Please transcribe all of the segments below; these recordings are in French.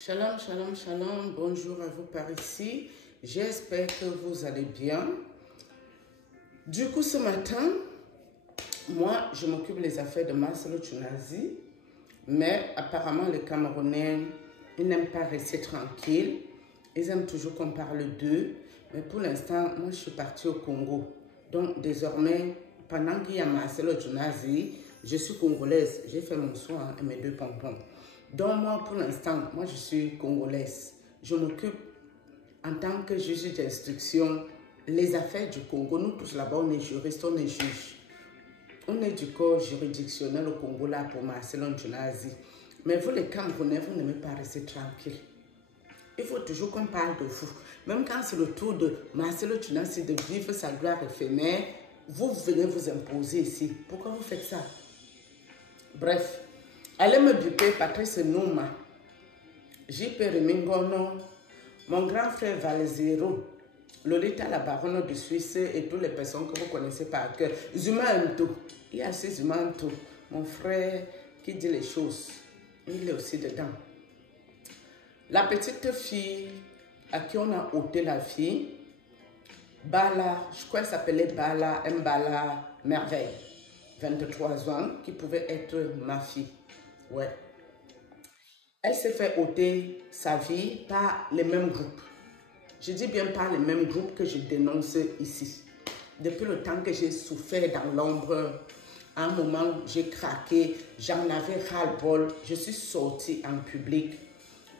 Shalom, shalom, shalom, bonjour à vous par ici. J'espère que vous allez bien. Du coup, ce matin, moi, je m'occupe des affaires de Marcelo Tchounazi, mais apparemment, les Camerounais, ils n'aiment pas rester tranquilles. Ils aiment toujours qu'on parle d'eux. Mais pour l'instant, moi, je suis partie au Congo. Donc, désormais, pendant qu'il y a Marcelo Tchounazi, je suis congolaise. J'ai fait mon soin et mes 2 pompons. Donc, moi, pour l'instant, moi, je suis congolaise. Je m'occupe, en tant que juge d'instruction, les affaires du Congo. Nous tous là-bas, on est juristes, on est juges. On est du corps juridictionnel au Congo là pour Marcelo Tchounazi. Mais vous, les Camerounais, vous n'aimez pas rester tranquille. Il faut toujours qu'on parle de vous. Même quand c'est le tour de Marcelo Tchounazi de vivre sa gloire éphémère, vous venez vous imposer ici. Pourquoi vous faites ça? Bref, allez me buter Patrice Nouma, J.P. Remingono, mon grand frère Valzero, Lolita la baronne de Suisse et toutes les personnes que vous connaissez par cœur. Zumanto, il y a ces Zumanto, mon frère qui dit les choses, il est aussi dedans. La petite fille à qui on a ôté la fille, Bala, je crois qu'elle s'appelait Bala, Mbala Merveille, 23 ans, qui pouvait être ma fille. Ouais. Elle s'est fait ôter sa vie par les mêmes groupes. Je dis bien par les mêmes groupes que je dénonce ici. Depuis le temps que j'ai souffert dans l'ombre, à un moment, j'ai craqué, j'en avais ras-le-bol. Je suis sortie en public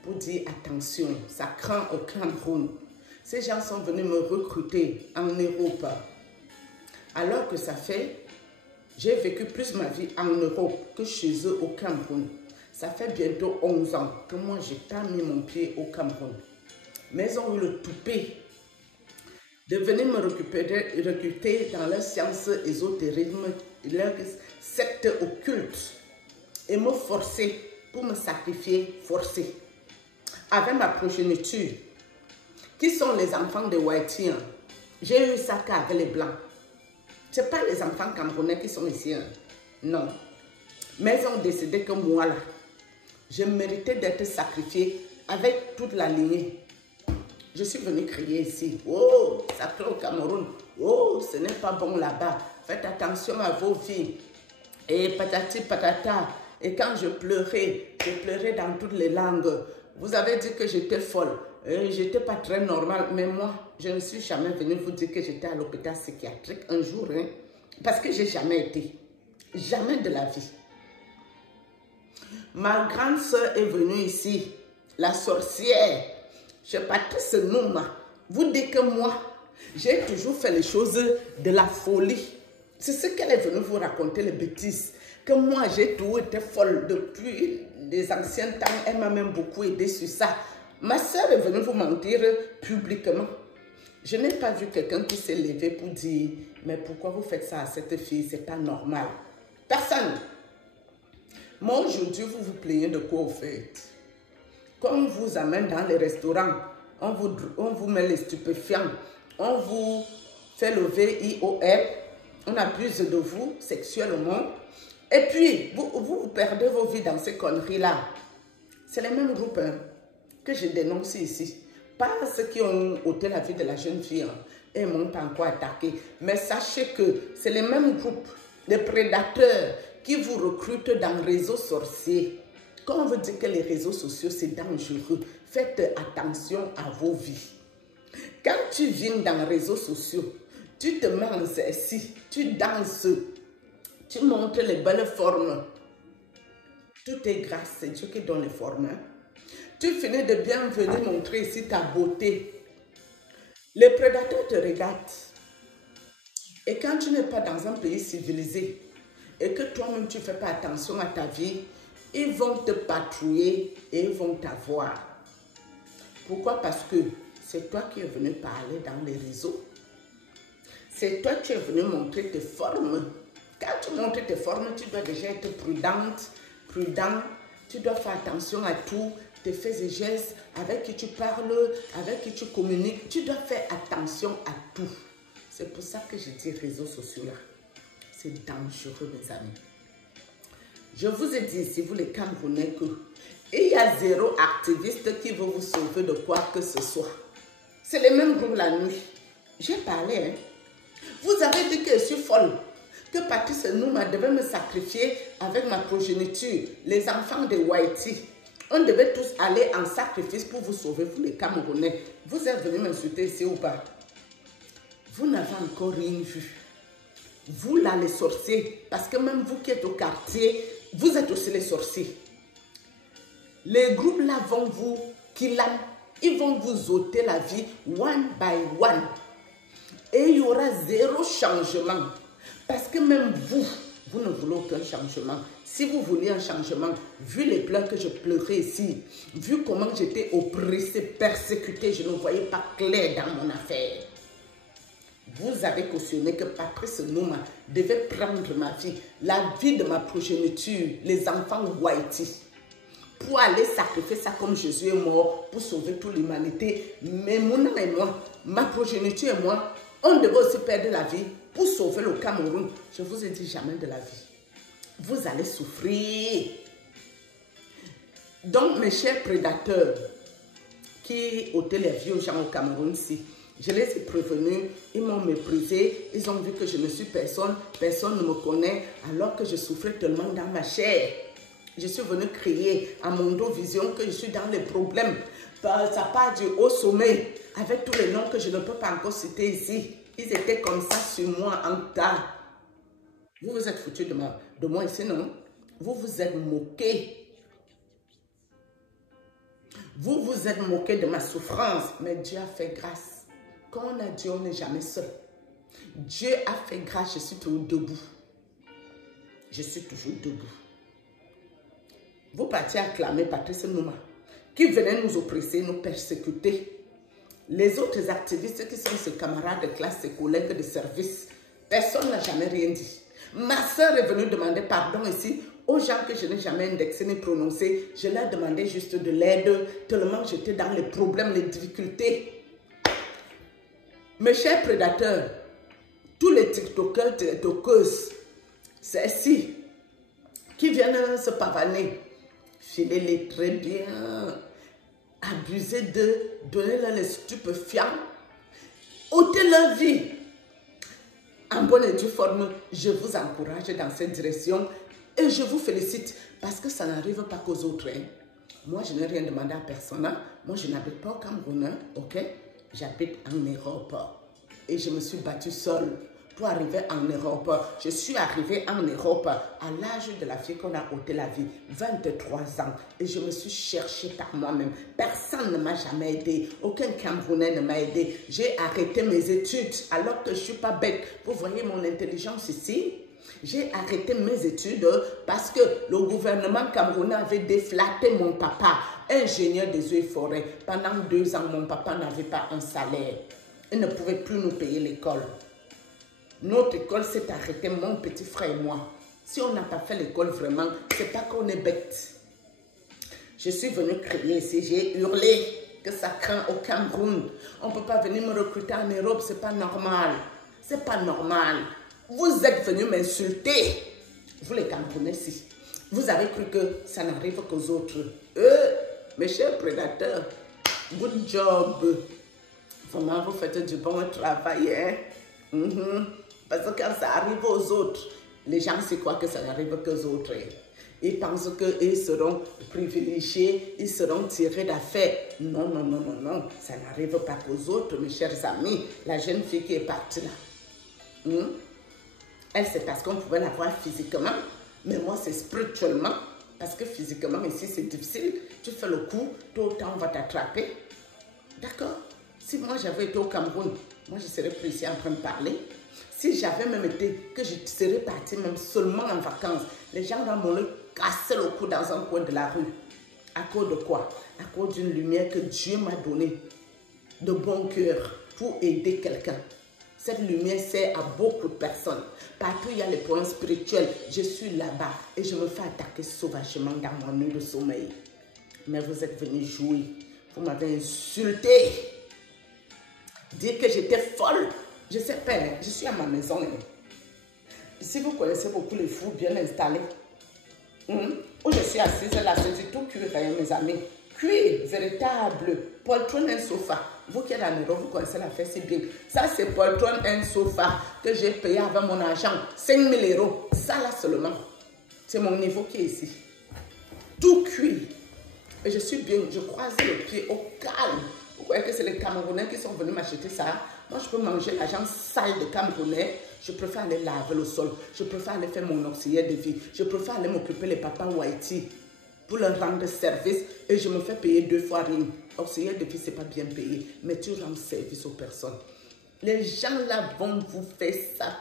pour dire attention, ça craint au Cameroun. Ces gens sont venus me recruter en Europe. Alors que ça fait, j'ai vécu plus ma vie en Europe que chez eux au Cameroun. Ça fait bientôt 11 ans que moi, je n'ai pas mis mon pied au Cameroun. Mais ils ont eu le toupet de venir me recruter dans leur science ésotérisme, leur secte occulte, et me forcer pour me sacrifier, forcer. Avec ma progéniture, qui sont les enfants de Haïtiens. J'ai eu ça qu'avec les Blancs. Ce n'est pas les enfants camerounais qui sont ici. Hein. Non. Mais ils ont décidé que moi, là, je méritais d'être sacrifiée avec toute la lignée. Je suis venue crier ici. Oh, ça crée au Cameroun. Oh, ce n'est pas bon là-bas. Faites attention à vos vies. Et patati patata. Et quand je pleurais dans toutes les langues. Vous avez dit que j'étais folle. Je n'étais pas très normale. Mais moi, je ne suis jamais venue vous dire que j'étais à l'hôpital psychiatrique un jour. Hein, parce que je n'ai jamais été. Jamais de la vie. Ma grande soeur est venue ici. La sorcière. Je Patrice Nouma. Vous dites que moi, j'ai toujours fait les choses de la folie. C'est ce qu'elle est venue vous raconter, les bêtises. Que moi, j'ai toujours été folle depuis les anciens temps. Elle m'a même beaucoup aidé sur ça. Ma soeur est venue vous mentir publiquement. Je n'ai pas vu quelqu'un qui s'est levé pour dire, mais pourquoi vous faites ça à cette fille? C'est pas normal. Personne. Moi, aujourd'hui, vous vous plaignez de quoi vous faites? Quand on vous amène dans les restaurants, on vous met les stupéfiants, on vous fait le VIOL, on abuse de vous sexuellement, et puis vous perdez vos vies dans ces conneries-là. C'est les mêmes groupes hein, que je dénonce ici. Pas ceux qui ont ôté la vie de la jeune fille hein, et m'ont pas encore attaqué. Mais sachez que c'est les mêmes groupes, les prédateurs qui vous recrutent dans les réseaux sorciers. Quand on veut dire que les réseaux sociaux, c'est dangereux, faites attention à vos vies. Quand tu viens dans les réseaux sociaux, tu te mets en exercice, tu danses, tu montres les belles formes. Tout est grâce, c'est Dieu qui donne les formes. Hein? Tu finis de bien venir montrer ici ta beauté. Les prédateurs te regardent. Et quand tu n'es pas dans un pays civilisé et que toi-même tu ne fais pas attention à ta vie, ils vont te patrouiller et ils vont t'avoir. Pourquoi? Parce que c'est toi qui es venu parler dans les réseaux. C'est toi qui es venu montrer tes formes. Quand tu montres tes formes, tu dois déjà être prudente, prudent. Tu dois faire attention à tout, tes faits et gestes, avec qui tu parles, avec qui tu communiques. Tu dois faire attention à tout. C'est pour ça que je dis réseaux sociaux là. C'est dangereux, mes amis. Je vous ai dit ici, vous les Camerounais, que Et il y a 0 activiste qui veut vous sauver de quoi que ce soit. C'est les mêmes groupes la nuit. J'ai parlé, hein. Vous avez dit que je suis folle, que Patrice Nouma devait me sacrifier avec ma progéniture, les enfants de Haïti. On devait tous aller en sacrifice pour vous sauver, vous les Camerounais. Vous êtes venus m'insulter ici ou pas? Vous n'avez encore rien vu. Vous là, les sorciers, parce que même vous qui êtes au quartier, vous êtes aussi les sorciers. Les groupes là vont vous killer, ils vont vous ôter la vie one by one. Et il y aura 0 changement. Parce que même vous, vous ne voulez aucun changement. Si vous vouliez un changement, vu les pleurs que je pleurais ici, vu comment j'étais oppressée, persécutée, je ne voyais pas clair dans mon affaire. Vous avez cautionné que Patrice Nouma devait prendre ma vie, la vie de ma progéniture, les enfants Haïti, pour aller sacrifier ça comme Jésus est mort, pour sauver toute l'humanité. Mais Mouna et moi, ma progéniture et moi, on devait aussi perdre la vie pour sauver le Cameroun. Je vous ai dit jamais de la vie. Vous allez souffrir. Donc, mes chers prédateurs qui ôtaient les vies aux gens au Cameroun ici, je les ai prévenus, ils m'ont méprisé, ils ont vu que je ne suis personne, personne ne me connaît, alors que je souffrais tellement dans ma chair. Je suis venue crier à Mondo Vision que je suis dans les problèmes. Ça part du haut sommet, avec tous les noms que je ne peux pas encore citer ici. Ils étaient comme ça sur moi en tas. Vous vous êtes foutus de moi ici, non? Vous vous êtes moqués. Vous vous êtes moqués de ma souffrance, mais Dieu a fait grâce. Quand on a Dieu, on n'est jamais seul. Dieu a fait grâce, je suis toujours debout. Je suis toujours debout. Vous partiez acclamer Patrice Nouma, qui venait nous oppresser, nous persécuter. Les autres activistes qui sont ses camarades de classe, ses collègues de service, personne n'a jamais rien dit. Ma soeur est venue demander pardon ici aux gens que je n'ai jamais indexés ni prononcés. Je leur demandais juste de l'aide, tellement j'étais dans les problèmes, les difficultés. Mes chers prédateurs, tous les TikTokers, TikTokeuses, celles-ci qui viennent se pavaner, filez-les très bien, abuser d'eux, donner-leur les stupéfiants, ôter leur vie. En bonne et due forme, je vous encourage dans cette direction et je vous félicite parce que ça n'arrive pas qu'aux autres. Hein. Moi, je n'ai rien demandé à personne. Hein. Moi, je n'habite pas au Cameroun, hein, ok? J'habite en Europe et je me suis battue seule pour arriver en Europe. Je suis arrivée en Europe à l'âge de la fille qu'on a ôté la vie, 23 ans. Et je me suis cherchée par moi-même. Personne ne m'a jamais aidé. Aucun Camerounais ne m'a aidé. J'ai arrêté mes études alors que je ne suis pas bête. Vous voyez mon intelligence ici? J'ai arrêté mes études parce que le gouvernement camerounais avait déflaté mon papa, ingénieur des eaux et forêts. Pendant 2 ans, mon papa n'avait pas un salaire. Il ne pouvait plus nous payer l'école. Notre école s'est arrêtée, mon petit frère et moi. Si on n'a pas fait l'école vraiment, c'est pas qu'on est bête. Je suis venue crier ici, j'ai hurlé que ça craint au Cameroun. On ne peut pas venir me recruter en Europe, c'est pas normal. C'est pas normal. Vous êtes venus m'insulter. Vous les Camerounais, si. Vous avez cru que ça n'arrive qu'aux autres. Mes chers prédateurs, good job. Vraiment, vous faites du bon travail, hein? Parce que quand ça arrive aux autres, les gens se croient que ça n'arrive qu'aux autres. Ils pensent qu'ils seront privilégiés, ils seront tirés d'affaire. Non, non, non, non, non. Ça n'arrive pas qu'aux autres, mes chers amis. La jeune fille qui est partie là. Elle, c'est parce qu'on pouvait la voir physiquement. Mais moi, c'est spirituellement. Parce que physiquement, ici, c'est difficile. Tu fais le coup, tôt ou tard, on va t'attraper. D'accord? Si moi, j'avais été au Cameroun, moi, je ne serais plus ici en train de parler. Si j'avais même été, que je serais partie même seulement en vacances, les gens vont me casser le cou dans un coin de la rue. À cause de quoi? À cause d'une lumière que Dieu m'a donnée de bon cœur pour aider quelqu'un. Cette lumière sert à beaucoup de personnes. Partout il y a les problèmes spirituels, je suis là-bas et je me fais attaquer sauvagement dans mon nuit de sommeil. Mais vous êtes venus jouer. Vous m'avez insulté. Dire que j'étais folle. Je sais pas, je suis à ma maison. Si vous connaissez beaucoup les fous bien installés, Où je suis assise là, c'est tout cuir, mes amis. Cuir, véritable, poltron un sofa. Vous qui êtes à Nero, vous connaissez l'affaire, c'est bien. Ça, c'est poltron un sofa que j'ai payé avec mon argent. 5 000 €. Ça là seulement. C'est mon niveau qui est ici. Tout cuir. Et je suis bien, je croise le pied au calme. Vous croyez que c'est les Camerounais qui sont venus m'acheter ça? Moi, je peux manger l'argent sale de Camerounais. Je préfère aller laver le sol. Je préfère aller faire mon auxiliaire de vie. Je préfère aller m'occuper les papas ou Haïti pour leur rendre service. Et je me fais payer 2 fois rien. Auxiliaire de vie, ce n'est pas bien payé. Mais tu rends service aux personnes. Les gens là vont vous faire ça.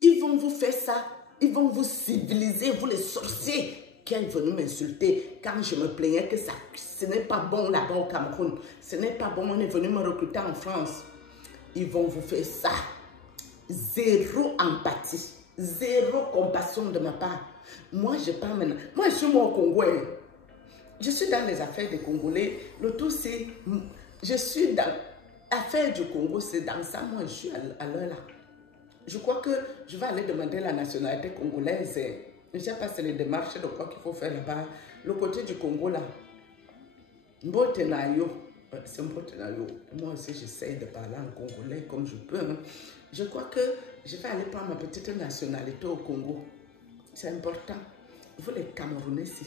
Ils vont vous faire ça. Ils vont vous civiliser, vous les sorciers qui sont venus m'insulter quand je me plaignais que ça, ce n'est pas bon là-bas au Cameroun. Ce n'est pas bon, on est venu me recruter en France. Ils vont vous faire ça. Zéro empathie, zéro compassion de ma part. Moi, je parle maintenant. Moi, je suis au Congo. Je suis dans les affaires des Congolais. Le tout, c'est... Je suis dans l'affaire du Congo, c'est dans ça. Moi, je suis à l'heure là. Je crois que je vais aller demander la nationalité congolaise. Je ne sais pas si c'est les démarches de quoi qu'il faut faire là-bas. Le côté du Congo là. Mbotenayo. C'est Mbotenayo. Moi aussi, j'essaie de parler en congolais comme je peux. Hein. Je crois que je vais aller prendre ma petite nationalité au Congo. C'est important. Vous les Camerounais ici,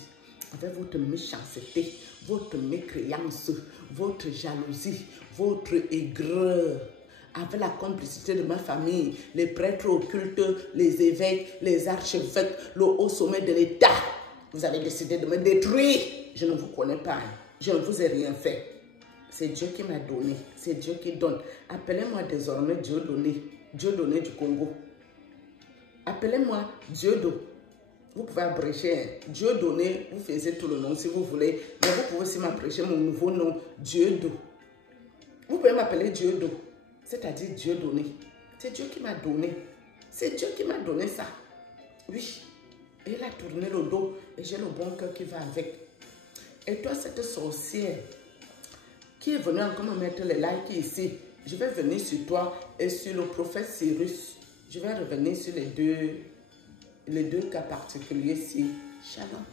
avec votre méchanceté, votre mécréance, votre jalousie, votre aigreur, avec la complicité de ma famille, les prêtres occultes, les évêques, les archevêques, le haut sommet de l'État, vous avez décidé de me détruire. Je ne vous connais pas. Je ne vous ai rien fait. C'est Dieu qui m'a donné. C'est Dieu qui donne. Appelez-moi désormais Dieu donné. Dieu donné du Congo. Appelez-moi Dieu donné. Vous pouvez abréger Dieu donné. Vous faisiez tout le nom si vous voulez. Mais vous pouvez aussi m'abréger mon nouveau nom, Dieu do. Vous pouvez m'appeler Dieu do. C'est-à-dire Dieu donné. C'est Dieu qui m'a donné. C'est Dieu qui m'a donné ça. Oui. Et il a tourné le dos. Et j'ai le bon cœur qui va avec. Et toi, cette sorcière qui est venue encore me mettre les likes ici, je vais venir sur toi et sur le prophète Cyrus. Je vais revenir sur les deux cas particuliers ici. Shalom.